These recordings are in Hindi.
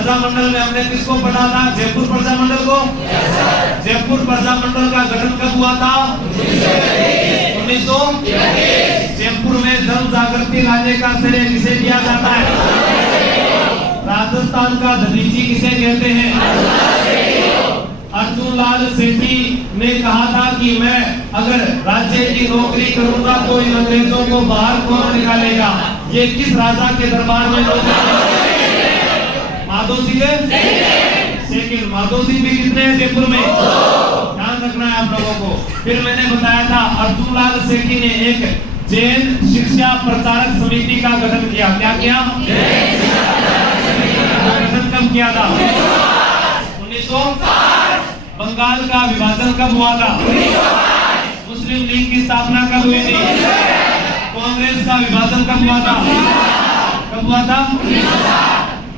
प्रजामंडल में हमने किसको पढ़ा था? जयपुर प्रजामंडल को। जयपुर प्रजामंडल का गठन कब हुआ था? 1900। जयपुर में जन जागृति लाने का श्रेय किसे दिया जाता है? राजस्थान का दधीची किसे कहते हैं? अर्जुन लाल सेठी ने कहा था कि मैं अगर राज्य की नौकरी करूंगा तो इन अंग्रेजों को बाहर कौन निकालेगा? ये किस राजा के दरबार में माधो सिंह सेकंड। माधो सिंह भी कितने हैं जयपुर में? ध्यान रखना है आप लोगों को। फिर मैंने बताया था अर्जुन लाल सेठी ने एक जैन शिक्षा प्रचारक समिति का गठन किया। क्या किया? गठन कब किया था? 1960। बंगाल का विभाजन कब हुआ था? मुस्लिम लीग की स्थापना कब हुई थी? कांग्रेस का विभाजन कब हुआ था? कब हुआ था?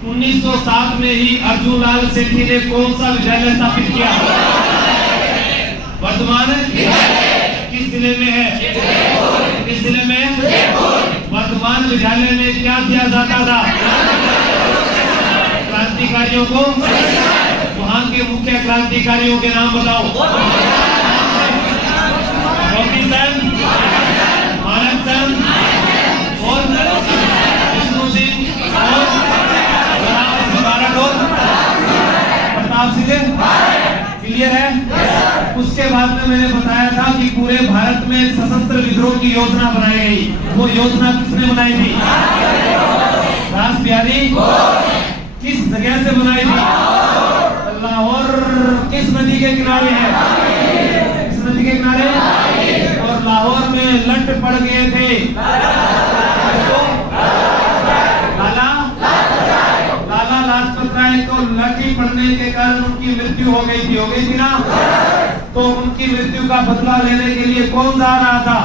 1907 में ही अर्जुन लाल सेठी ने कौन सा विद्यालय स्थापित किया? वर्तमान किस जिले में है? किस जिले में? वर्तमान विद्यालय में क्या दिया जाता था? क्रांतिकारियों को। वहां के मुख्य क्रांतिकारियों के नाम बताओ। गोपी चंद, मानव चंद और विष्णु सिंह और प्रताप सिंह। क्लियर है? उसके बाद में मैंने बताया था कि पूरे भारत में एक सशस्त्र विद्रोह की योजना बनाई गई। वो योजना किसने बनाई थी? रास बिहारी। किस जगह से बनाई थी? लाहौर। किस नदी के किनारे है? किस नदी के किनारे? और लाहौर में लट पड़ गए थे लाला लाजपत राय को। लटी पड़ने के कारण उनकी मृत्यु हो गई थी। हो गई थी ना? तो उनकी मृत्यु का बदला लेने के लिए कौन जा रहा था?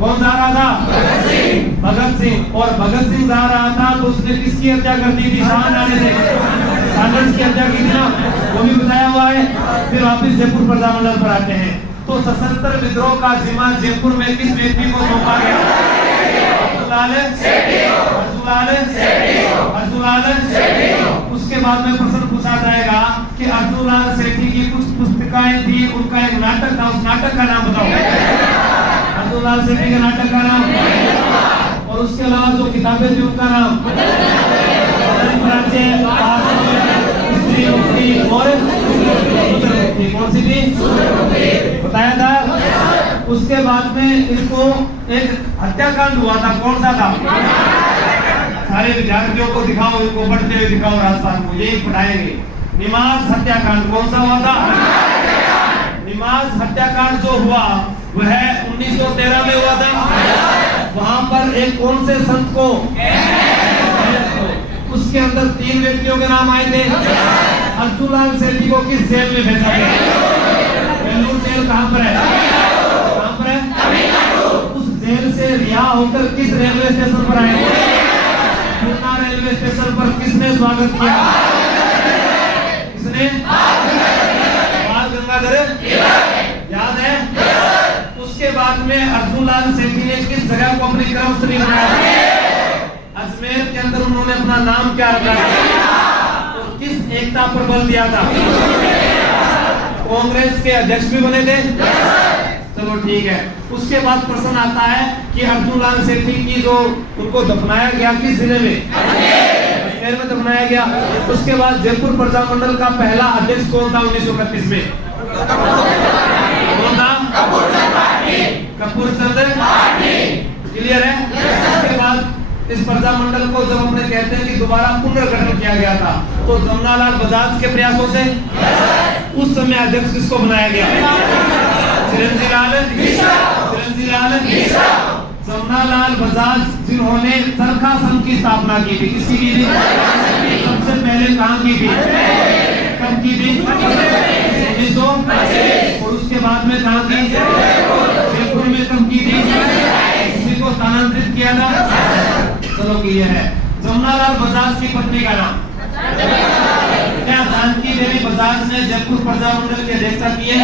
कौन जा रहा था? भगत सिंह। और भगत सिंह जा रहा था तो उसने किसकी हत्या कर दी थी? शाहजहां ने कांग्रेस की हत्या की थी ना? वो भी बताया हुआ है। फिर वापिस जयपुर प्रजामंडल पर आते हैं। तो सशस्त्र विद्रोह का जिम्मा जयपुर में किस व्यक्ति को सौंपा गया? अर्जुन लाल सेठी। उसके बाद में प्रश्न पूछा जाएगा कि अर्जुन लाल सेठी की कुछ पुस्तिकाएं थी, उनका एक नाटक था, उस नाटक का नाम बताओ। अर्जुन लाल सेठी के नाटक का नाम। और उसके अलावा जो किताबें थी उनका नाम? और कौन सी थी? बताया था। उसके बाद में इनको एक हत्याकांड हुआ था। कौन सा था? सारे विद्यार्थियों को दिखाओ, इनको पढ़ते हुए दिखाओ राजस्थान को, यही पढ़ाएंगे। निमाज हत्याकांड कौन सा हुआ था? निमाज हत्याकांड जो हुआ वह 1913 में हुआ था। वहां पर एक कौन से संत को? उसके अंदर 3 व्यक्तियों के नाम आए थे। अर्जुन लाल सेठी को किस जेल में भेजा गया? वेल्लूर जेल कहां पर है? कहां पर है? उस जेल से रिहा होकर किस रेलवे स्टेशन पर आए? पूना रेलवे स्टेशन पर किसने स्वागत किया? किसने? बाल गंगाधर। याद है? उसके बाद में अर्जुन लाल सेठी ने किस जगह को अपनी कर्मस्थली बनाया? अजमेर के अंदर उन्होंने अपना नाम क्या रखा? और किस एकता पर बल दिया था? कांग्रेस के अध्यक्ष भी बने थे। चलो ठीक है। उसके बाद प्रश्न आता है कि अर्जुन लाल सेठी की जो उनको दफनाया गया किस जिले में? अजमेर में दफनाया गया। उसके बाद जयपुर प्रजामंडल का पहला अध्यक्ष कौन था 1931 में? कौन था? कपूर चंद। क्लियर है? उसके बाद इस प्रजामंडल को जब हमने कहते हैं कि दोबारा पुनर्गठन किया गया था तो जमनालाल बजाज के प्रयासों से। उस समय अध्यक्ष किसको बनाया गया? चिरंजी लाल। जमनालाल बजाज जिन्होंने चरखा संघ की स्थापना की थी। किसकी की थी? सबसे पहले कहां की थी? कब की थी? 1900। और उसके बाद में कहां की? जयपुर में कब की थी? उसी को स्थानांतरित किया था। चलो क्लियर है। जमनालाल बजाज की पत्नी का नाम? क्या जानकी देवी बजाज ने जयपुर प्रजामंडल की अध्यक्षता की है?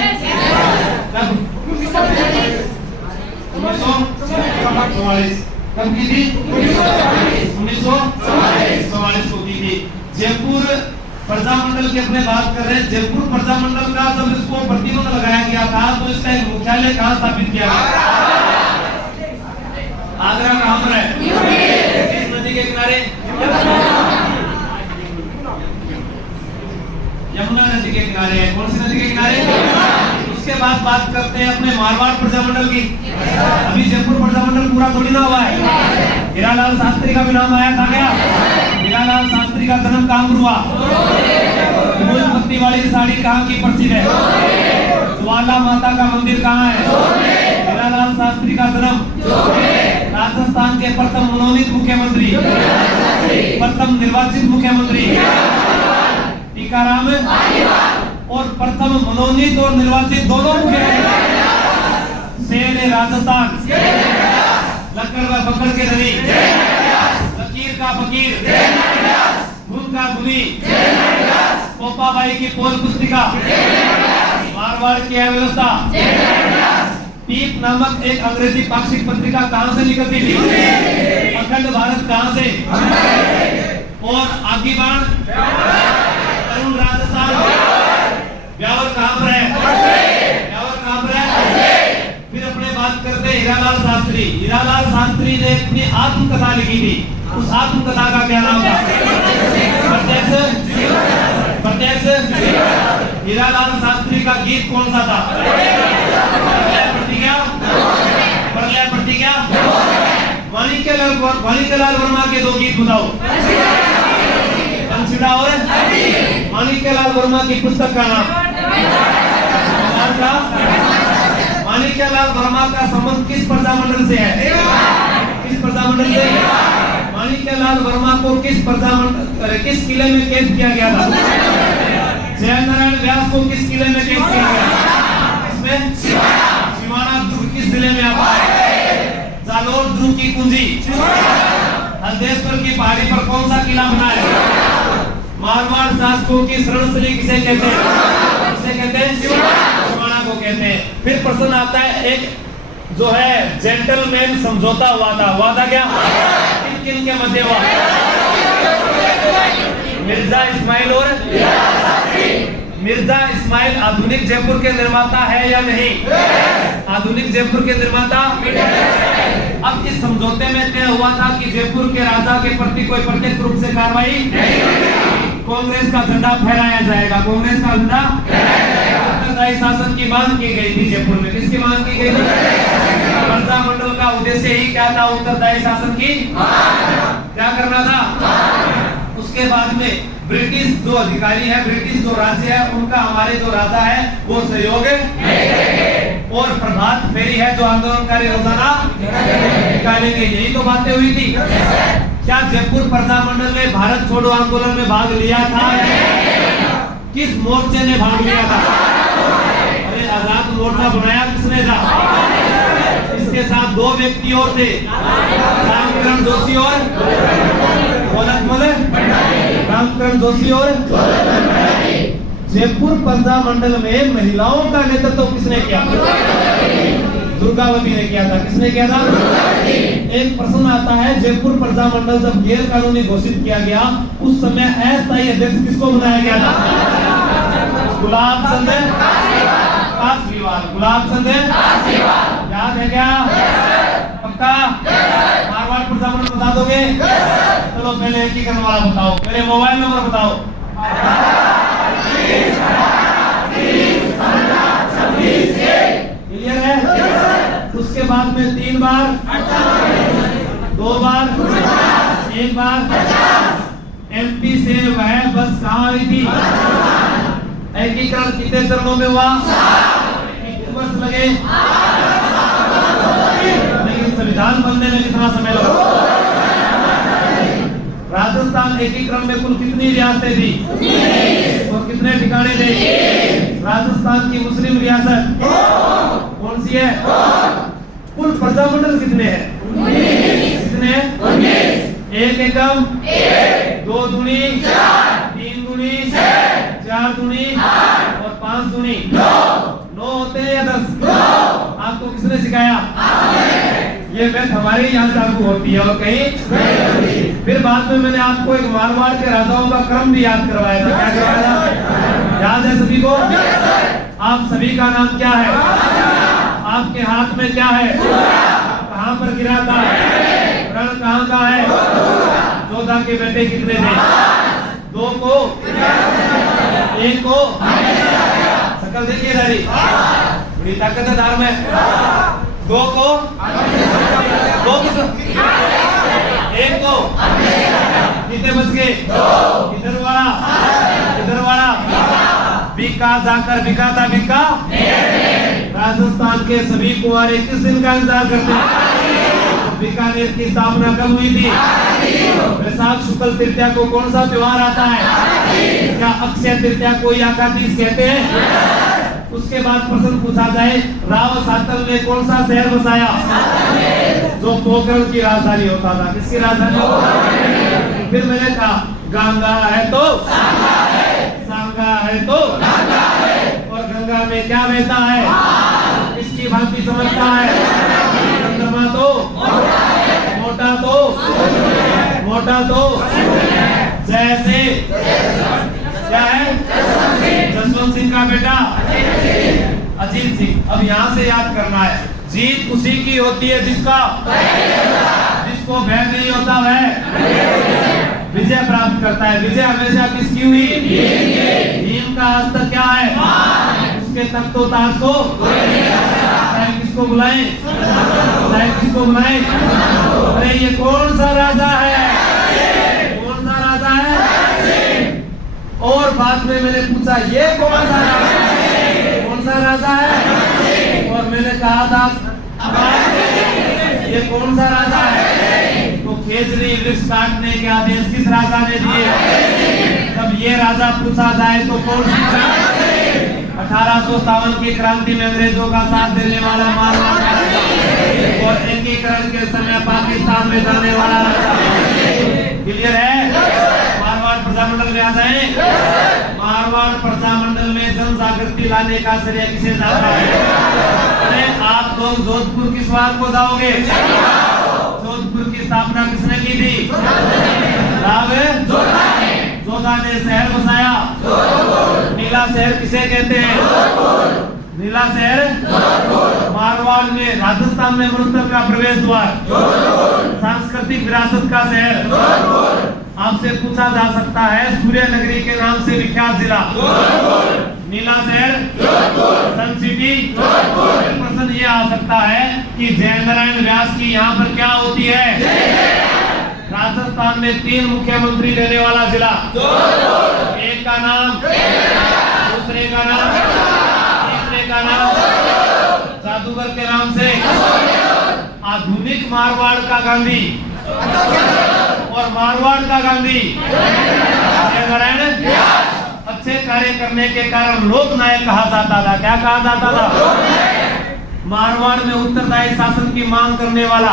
कब? 1944। कब की थी? 1944 को की थी। प्रजामंडल की अपने बात कर रहे हैं। जयपुर प्रजामंडल का जब इसको प्रतिबंध लगाया गया था तो इसका एक मुख्यालय कहाँ स्थापित किया गया? आगरा कहाँ पर है? किस नदी के किनारे? यमुना नदी के किनारे है। कौन सी नदी के किनारे? उसके बाद बात करते हैं अपने मारवाड़ प्रजामंडल की। अभी जयपुर प्रजामंडल पूरा थोड़ी ना हुआ है। हीरालाल शास्त्री का भी नाम आया था क्या? हीरालाल शास्त्री का जन्म कहाँ पर हुआ? पत्ती वाली साड़ी कहाँ की प्रसिद्ध है? ज्वाला माता का मंदिर कहाँ है? हीरालाल शास्त्री का जन्म राजस्थान के प्रथम मनोनीत मुख्यमंत्री, प्रथम निर्वाचित मुख्यमंत्री टीकाराम और प्रथम मनोनीत और निर्वाचित दोनों मुख्यमंत्री। शेर राजस्थान, लक्कड़ व पकड़ के धनी, लकीर का फकीर, धुन का धुनी, पोपाबाई की पोल पुस्तिका, मारवाड़ की व्यवस्था, पीप नामक एक अंग्रेजी पाक्षिक पत्रिका कहां से निकलती थी? अखंड भारत कहां से? और आगी बाण तरुण राजस्थान, ब्यावर कहां पर है? ब्यावर कहां पर है? फिर अपने बात करते हैं हीरालाल शास्त्री। हीरालाल शास्त्री ने अपनी आत्मकथा लिखी थी। उस आत्मकथा का क्या नाम था? प्रत्यक्ष। हीरालाल शास्त्री का गीत कौन सा था? प्रलय प्रतिज्ञा। माणिक्यलाल वर्मा के दो गीत बताओ। कंसिडा और माणिक्यलाल वर्मा की पुस्तक का नाम? माणिक्यलाल वर्मा का संबंध किस प्रजामंडल से है? किस प्रजामंडल से? माणिक्यलाल वर्मा को किस प्रजामंडल, किस किले में कैद किया गया था? जयनारायण व्यास को किस किले में कैद किया गया? इसमें सिवाना दुर्ग किस जिले में आता है? जालोर दुर्ग की कुंजी। हल्देश्वर की पहाड़ी पर कौन सा किला बना है? मारवाड़ शासकों की शरणस्थली किसे कहते हैं? किसे कहते हैं? सिवाना को कहते हैं। फिर प्रश्न आता है एक जो है जेंटलमैन समझौता हुआ था, हुआ था क्या? किन किन के मध्य हुआ? मिर्जा इस्माइल और मिर्जा इस्माइल आधुनिक जयपुर के निर्माता है या नहीं? आधुनिक जयपुर के निर्माता। अब इस समझौते में तय हुआ था कि जयपुर के राजा के प्रति कोई प्रत्यक्ष रूप से कार्रवाई नहीं, कांग्रेस का झंडा फहराया जाएगा। कांग्रेस का झंडा उत्तरदायी शासन की मांग की गई थी जयपुर में। किसकी मांग की गई थी? प्रजामंडल का उद्देश्य ही क्या था? उत्तरदायी शासन की क्या करना था? उसके बाद में ब्रिटिश जो अधिकारी है, ब्रिटिश जो राज्य है, उनका हमारे जो राजा है वो सहयोग और प्रभात फेरी है जो आंदोलनकारी रोजाना निकालेंगे। यही तो बातें हुई थी। क्या जयपुर प्रजामंडल ने भारत छोड़ो आंदोलन में भाग लिया था? किस मोर्चे ने भाग लिया था? अरे आजाद मोर्चा बनाया किसने था? इसके साथ दो व्यक्ति और थे, रामकरण जोशी और रामकरण जोशी और जयपुर प्रजामंडल में महिलाओं का नेतृत्व किसने किया? दुर्गावती ने किया था। किसने किया था? एक प्रश्न आता है, जयपुर प्रजामंडल जब गैर कानूनी घोषित किया गया उस समय अस्थायी अध्यक्ष किसको बनाया गया था? गुलाब चंद कासरीवाल। गुलाब चंद याद है क्या? पक्का? मारवाड़ प्रजामंडल बता दोगे? चलो पहले एकीकरण वाला बताओ, मेरे मोबाइल नंबर बताओ। क्लियर है? उसके बाद में 3 बार, 2 बार, 1 बार एमपी से वह बस कहाँ आई थी? एकीकरण कितने चरणों में हुआ? 1 वर्ष लगे, लेकिन संविधान बनने में कितना समय लगा? राजस्थान एकीकरण में कुल कितनी रियासतें थी और कितने ठिकाने थे? राजस्थान की मुस्लिम रियासत कौन सी है? कुल प्रजामंडल कितने हैं? कितने? 1 एकम, 2 दूनी, 3 दूनी, 4 दूनी और 5 दूनी 9 होते हैं या 10? आपको किसने सिखाया? ये बात हमारे यहाँ लागू होती है और कहीं। फिर बाद में मैंने आपको एक मारवाड़ के राजाओं का क्रम भी याद करवाया था। क्या करवाया था? याद है सभी को? आप सभी का नाम क्या है? आपके हाथ में क्या है? कहां पर गिरा था? रण कहां का है? जोधा के बेटे कितने थे? 2 को 1 को सकल देखिए दारी बड़ी ताकत है धार में। 2 को 2 किस 1 को कितने बच गए? इधर वाला बीका जाकर बिका था बिका। राजस्थान के सभी कुंवारे किस दिन का इंतजार करते हैं? बीकानेर की स्थापना कब हुई थी? वैशाख शुक्ल तृतीया को कौन सा त्योहार आता है? क्या अक्षय तृतीया को एकादशी कहते हैं? उसके बाद प्रश्न पूछा जाए, राव सातल ने कौन सा शहर बसाया? जो पोखरण की राजधानी होता था। किसकी राजधानी होता था? फिर मैंने कहा गंगा है तो सांगा है तो और गंगा में क्या बहता है? किसकी भांति समझता है? चंद्रमा तो मोटा तो जैसे क्या है? जसवंत सिंह का बेटा अजीत सिंह। अब यहाँ से याद करना है, जीत उसी की होती है जिसको भय नहीं होता वह विजय प्राप्त करता है। विजय हमेशा किसकी हुई? भीम का हस्त क्या है? उसके तख्तोताज को किसको बुलाएं? अरे ये कौन सा राजा है? और बाद में मैंने पूछा ये कौन सा राजा है? और मैंने कहा था ये कौन सा राजा है? तो खेजड़ी वृक्ष काटने के आदेश किस राजा ने दिए? जब ये राजा पूछा जाए तो कौन सा? 1857 की क्रांति में अंग्रेजों का साथ देने वाला मारवाड़ और एकीकरण के समय पाकिस्तान में जाने वाला राजा। क्लियर है? मारवाड़ प्रजामंडल में आ जाए। मारवाड़ प्रजामंडल में जन जागृति लाने का श्रेय किसे जाता है? अरे आप लोग जोधपुर किस बात को जाओगे? जोधपुर की स्थापना किसने की थी? जोधा ने शहर बसाया। नीला शहर किसे कहते हैं? नीला शहर मारवाड़ में राजस्थान में मरुस्थल का प्रवेश द्वार, सांस्कृतिक विरासत का शहर। आपसे पूछा जा सकता है सूर्य नगरी के नाम से विख्यात जिला नीला शहर, सन सिटी। प्रश्न ये आ सकता है कि जयनारायण व्यास की यहाँ पर क्या होती है? राजस्थान में 3 मुख्यमंत्री देने वाला जिला। एक का नाम, दूसरे का नाम, तीसरे का नाम जादूगर के नाम से। आधुनिक मारवाड़ का गांधी और मारवाड़ का गांधी जयनारायण अच्छे कार्य करने के कारण लोकनायक कहा जाता था। क्या कहा जाता था? मारवाड़ में उत्तरदायी शासन की मांग करने वाला।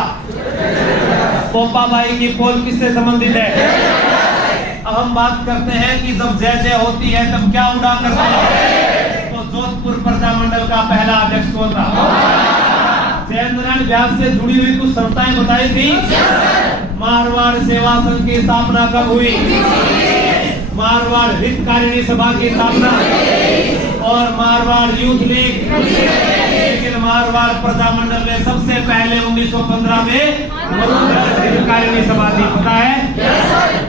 पोपाबाई की पोल किससे संबंधित है? अब हम बात करते हैं कि जब जय जय होती है तब क्या उड़ा करते हैं? तो जोधपुर प्रजामंडल का पहला अध्यक्ष कौन था? जयनारायण व्यास से जुड़ी हुई कुछ संस्थाएं बताई थी। मारवाड़ सेवा संघ की स्थापना कब हुई? मारवाड़ हितकारिणी सभा की स्थापना और मारवाड़ यूथ लीग। लेकिन मारवाड़ प्रजामंडल में सबसे पहले 1915 में हितकारिणी सभा थी, पता है?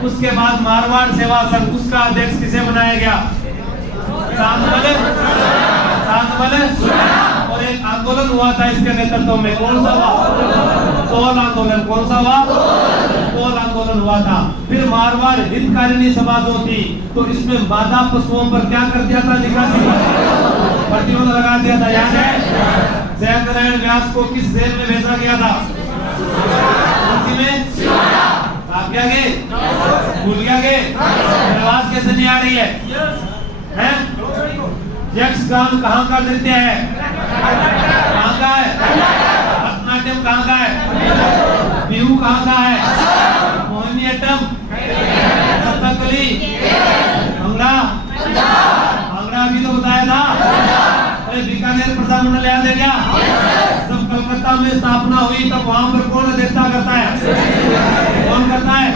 उसके बाद मारवाड़ सेवा संघ, उसका अध्यक्ष किसे बनाया गया? और एक आंदोलन हुआ था इसके नेतृत्व में। कौन सा हुआ? कोल आंदोलन। कौन सा हुआ? कोल आंदोलन हुआ था। फिर मारवाड़ हितकारिणी सभा जो थी तो इसमें मादा पशुओं पर क्या कर दिया था? निकासी प्रतिबंध लगा दिया था। याद है? जयनारायण व्यास को किस जेल में भेजा गया था? आप क्या गए? भूल गया? आवाज कैसे नहीं आ रही है? यक्षगान कहाँ का नृत्य है? कहाँ का है? भरतनाट्यम कहाँ का है? बिहू कहाँ का है? मोहिनीअट्टम, कथकली, भंगड़ा। अभी तो बताया था। अरे बीकानेर प्रजामंडल याद है क्या? जब कलकत्ता में स्थापना हुई तब वहां पर कौन अध्यक्षता करता है? कौन करता है?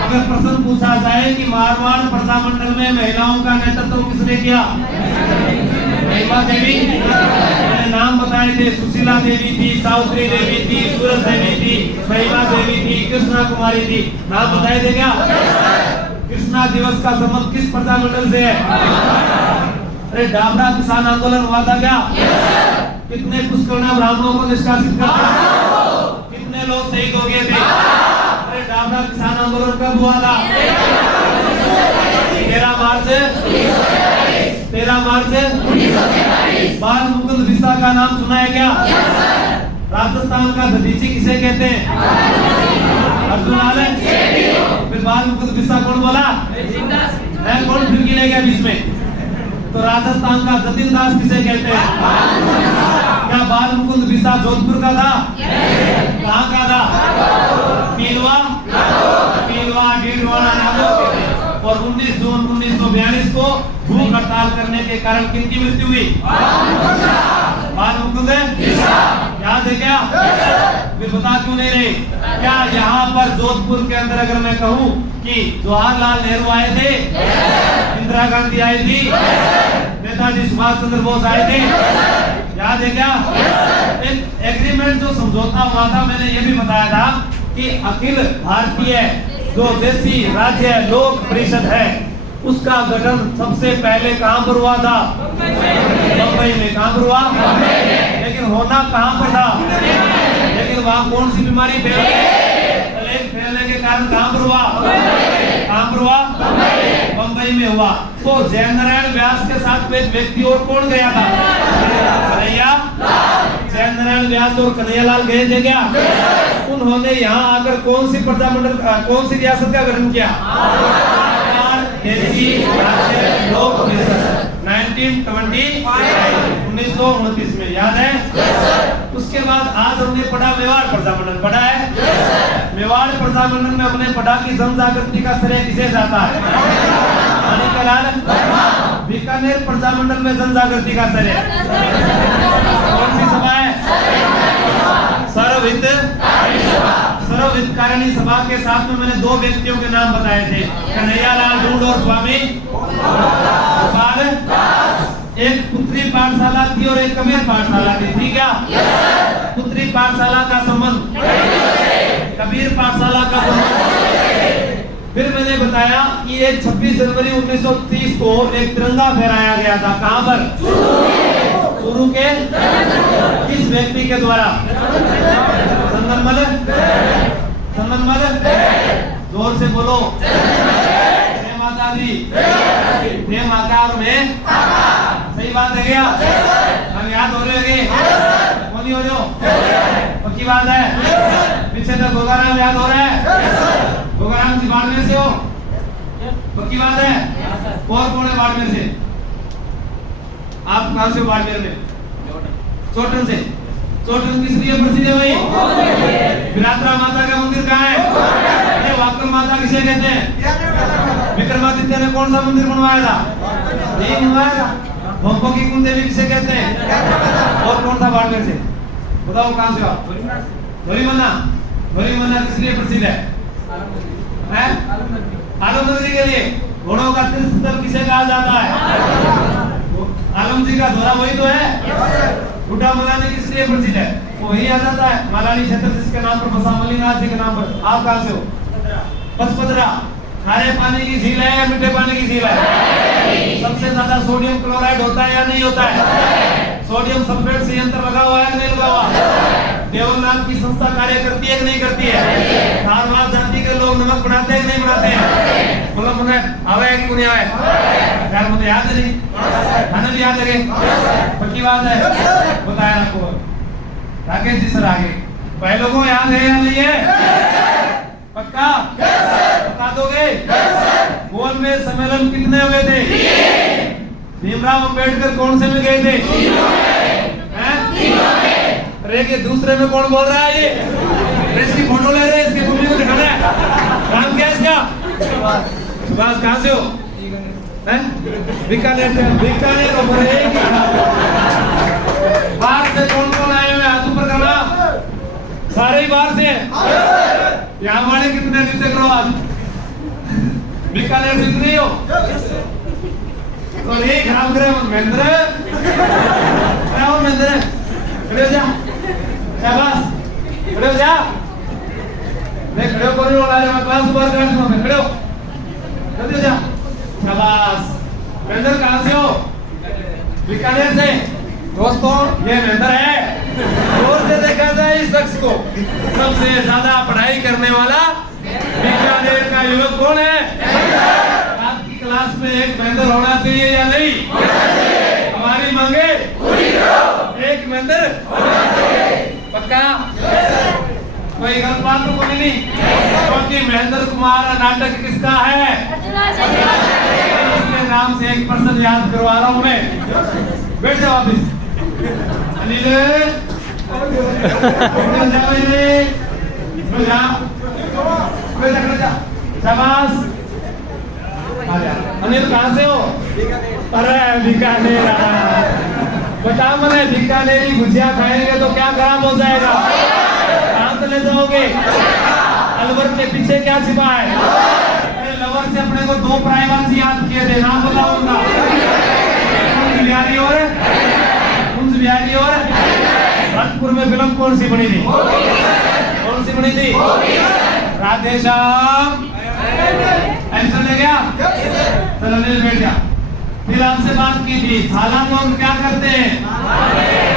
अगर प्रश्न पूछा जाए कि मारवाड़ प्रजामंडल में महिलाओं का नेतृत्व किसने किया? महिमा देवी। मैंने नाम बताए थे, सुशीला देवी थी, सावित्री देवी थी, सूरज देवी थी, महिमा देवी थी, कृष्णा कुमारी थी। नाम बताए थे क्या? कृष्णा दिवस का संबंध किस प्रजामंडल से है? अरे डाबरा किसान आंदोलन हुआ था क्या? कितने पुष्करणा ब्राह्मणों को निष्कासित करते थे? कितने लोग शहीद हो गए थे? अरे डाबरा किसान आंदोलन कब हुआ था? 13 मार्च 1943। बाल मुकुंद बिस्सा का नाम सुना है क्या? राजस्थान का दधीची किसे कहते हैं? अर्जुन लाल। फिर बाल मुकुंद बिस्सा कौन बोला? कौन फिर गिनेगा बीच में? तो राजस्थान का जतिन दास किसे कहते हैं? क्या बाल मुकुंद बिस्सा जोधपुर का था? कहाँ का था? पीलवा डीडवाना नागौर के थे। और 19 जून 1942 को भूख हड़ताल करने के कारण किनकी मृत्यु हुई? बाल मुकुंद। याद है क्या? फिर बता क्यों नहीं रहे? क्या यहाँ पर जोधपुर के अंदर अगर मैं कहूँ कि जवाहरलाल नेहरू आए थे, इंदिरा गांधी आई थी, नेताजी सुभाष चंद्र बोस आए थे, याद है क्या? एक एग्रीमेंट जो समझौता हुआ था, मैंने ये भी बताया था कि अखिल भारतीय जो देशी राज्य लोक परिषद है उसका गठन सबसे पहले कहां पर हुआ था? मुंबई में। कहां पर हुआ? लेकिन होना कहां पर था? लेकिन वहां कौन सी बीमारी फैलने के कारण कहां पर हुआ? कहां पर हुआ? मुंबई में हुआ। तो जयनारायण व्यास के साथ एक व्यक्ति और कौन गया था? कन्हैया। जयनारायण व्यास और कन्हैयालाल गए थे क्या? उन्होंने यहाँ आकर कौन सी प्रजामंडल कौन सी रियासत का गठन किया? देशी राज्य लोक परिषद 1929 में। याद है? उसके बाद आज हमने पढ़ा मेवाड़ प्रजामंडल। पढ़ा है? मेवाड़ प्रजामंडल में हमने पढ़ा कि जन जागृति का श्रेय किसे जाता है? बीकानेर प्रजामंडल में जन जागृति का श्रेय कौन सी सभा है? सर्वहितकारिणी सभा के साथ में मैंने 2 व्यक्तियों के नाम बताए थे, कन्हैयालाल ढूंढ और स्वामी गोपाल। एक पुत्री पाठशाला थी और एक कबीर पाठशाला थी, ठीक है? पुत्री पाठशाला का संबंध कबीर पाठशाला का संबंध। फिर मैंने बताया कि एक 26 जनवरी 1930 को एक तिरंगा फहराया गया था। कहां पर? चूरू के किस व्यक्ति के द्वारा? संगमल। जोर से बोलो। जय माता दी। प्रेम आकार में। सही बात है क्या? हम याद हो रहे हैं? कौन हो रहे हो? पक्की बात है? पीछे तक गोगाराम याद हो रहा है? गोगाराम जी बाड़मेर से हो? पक्की बात है? और कौन है बाड़मेर से? आप कहां से हो बाड़मेर में? चोटन से। चोटन किस लिए प्रसिद्ध है भाई? विरात्रा माता का मंदिर कहाँ है? ये वाकर माता किसे कहते हैं? विक्रमादित्य ने कौन सा मंदिर बनवाया था? यही बनवाया था। भोंपो की कुंड देवी किसे कहते हैं? और कौन था बाड़मेर से? बताओ कहां से हो? धोरीमन्ना किस लिए प्रसिद्ध है? आलम नगरी के लिए। घोड़ों का तीर्थ स्थल किसे कहा जाता है? आलम जी का धोरा वही तो है। गुड्डा मलानी किस लिए प्रसिद्ध है? वो वही आ जाता है, मलानी क्षेत्र जिसके नाम पर बसा, मलिनाथ जी के नाम पर। आप कहां से हो? पचपदरा। खारे पानी की झील है या मीठे पानी की झील है? सबसे ज्यादा सोडियम क्लोराइड होता है या नहीं होता है? सोडियम सल्फेट से यंत्र लगा हुआ है नहीं लगा हुआ? देवलाल की संस्था कार्य करती है कि नहीं करती है? धारवाड़ जाति के लोग नमक बनाते हैं कि नहीं बनाते हैं? बोलो मुझे आवे कि नहीं आवे? यार मुझे याद है नहीं, खाना भी याद है? पक्की बात है? बताया आपको राकेश जी सर आगे। भाई लोगों याद है या नहीं है? पक्का? बता दोगे? गोल में सम्मेलन कितने हुए थे? भीमराव अंबेडकर कौन से में गए थे? अरे के दूसरे में कौन बोल रहा है? ये इसकी फोटो ले रहे हैं, इसकी मम्मी को दिखाना है। नाम क्या है इसका? सुभाष। कहाँ से हो? बीकानेर से। बीकानेर बाहर से कौन कौन आए हुए? हाथ ऊपर करना। सारे ही बाहर से हैं। यहाँ वाले कितने नृत्य करो आज? बीकानेर से इतने हो? तो एक काम करे महेंद्र, क्या हो महेंद्र? खड़े हो जा, शाबाश, खड़े हो जा। नहीं खड़े हो कौन हो? मैं क्लास बार कर दूँगा, खड़े हो, जल्दी हो जा, शाबाश। महेंद्र कहाँ से हो? बीकानेर से। दोस्तों ये महेंद्र है। दूर से देखा जाए इस शख्स को, सबसे ज्यादा पढ़ाई करने वाला बीकानेर का युवक कौन है? आपकी क्लास में एक महेंद्र होना चाहिए या नहीं? हमारी मांगे एक महेंद्र पक्का? कोई गलत बात तो कोई नहीं, क्योंकि महेंद्र कुमार नाटक किसका है? इसके नाम से एक पर्सन याद करवा रहा हूँ मैं। बैठ जाओ वापिस। अनिल शाबाश। अनिल कहाँ से हो? अरे बीकानेर। बता मैंने बीकानेरी भुजिया खाएंगे तो क्या खराब हो जाएगा? कहाँ से ले जाओगे? अलवर के पीछे क्या छिपा है? अरे लवर से अपने को दो प्राइवेट याद किए थे, नाम बताओ उनका। बिहारी और भरतपुर में फिल्म कौन सी बनी थी? कौन सी बनी थी? राधे श्याम। आंसर ले गया? चलो अनिल बैठ जा। फिर आपसे बात की थी, हालांकि हम क्या करते हैं?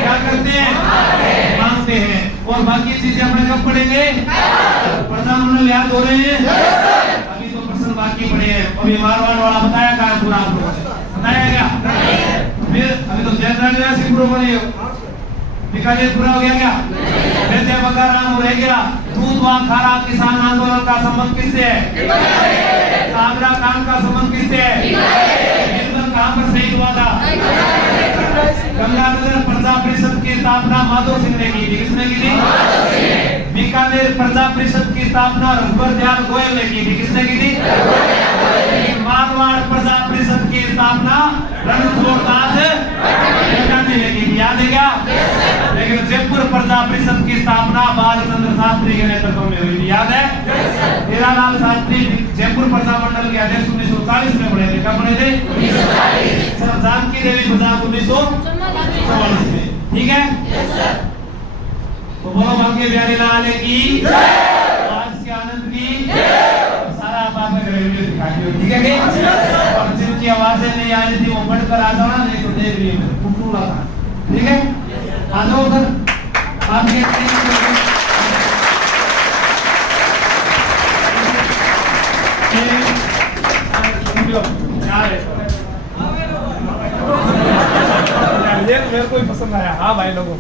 क्या करते हैं? मांगते हैं। और बाकी चीजें अपने कब पढ़ेंगे? प्रधान याद हो रहे हैं? अभी तो प्रश्न बाकी पड़े हैं। अभी मारवाड़ वाला बताया कहाँ पूरा आपको बताया क्या? फिर अभी तो जनरल पूरा बने हो, बीकानेर पूरा हो गया क्या? कहते बकाराम रह गया। दूध व खारा किसान आंदोलन का संबंध किससे है? आगरा कांड का संबंध किससे है? कहाँ पर शहीद हुआ था? गंगानगर प्रजा परिषद की स्थापना माधव सिंह ने की थी। किसने की थी? बीकानेर प्रजा परिषद की स्थापना रघुवर दयाल गोयल ने की थी। किसने की थी? मारवाड़ प्रजा परिषद की स्थापना रणछोड़ दास गांधी ने की थी। याद है क्या? लेकिन जयपुर प्रजा परिषद की स्थापना बाल चंद्र शास्त्री के नेतृत्व में हुई थी। याद है? हीरालाल शास्त्री जयपुर प्रजा मंडल के अध्यक्ष 1940 में बने थे। कब बने थे? 1940। जानकी देवी प्रसाद 1944 में। ठीक है? तो बोलो भाग्य बिहारी लाल की, आज के आनंद की, सारा आप वीडियो दिखाती हो। ठीक है कि? और जिनकी आवाजें नहीं आ रही थी वो बढ़कर आ जाओ ना, नहीं तो देख रही है कुटूला था। ठीक है? आ जाओ उधर। ये मेरे को ही पसंद आया। हाँ भाई लोगों